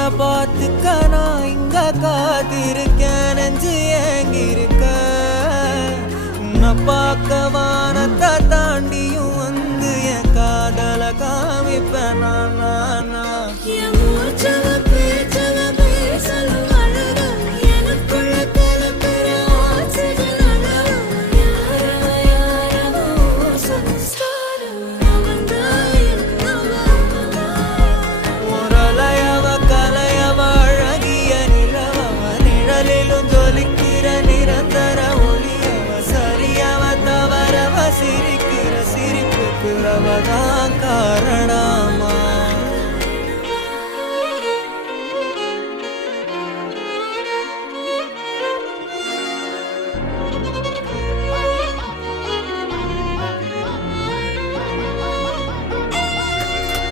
உன்னை பார்த்துக்க நான் இங்க காத்திருக்கேன், நெஞ்சு ஏங்கிருக்க. உன்னை பார்க்க வானத்தை தாண்டியும் வந்து என் காதல காமிப்பேன் நான். நிரந்தர ஒளியவ, சரியவ தவறவ, சிரிக்கிற சிரிப்புக்கு அவதான்